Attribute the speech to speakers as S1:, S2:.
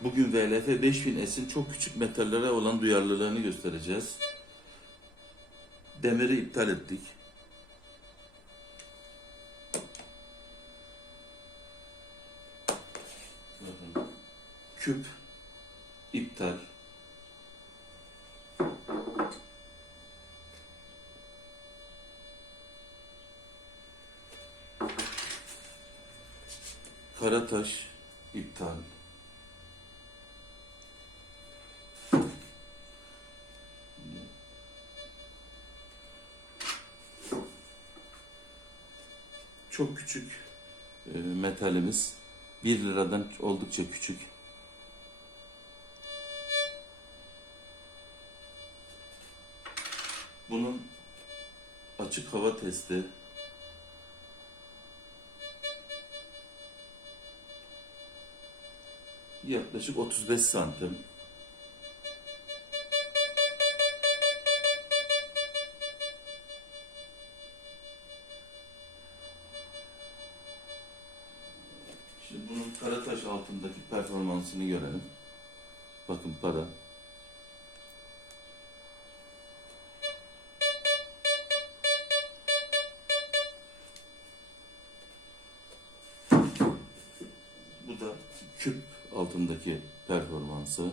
S1: Bugün VLF 5000S'in çok küçük metallere olan duyarlılığını göstereceğiz. Demiri iptal ettik. Küp iptal. Karataş iptal. Çok küçük e, metalimiz. 1 liradan oldukça küçük. Bunun açık hava testi yaklaşık 35 santim. Şimdi bunun Karataş altındaki performansını görelim. Bakın para. Bu da küp altındaki performansı.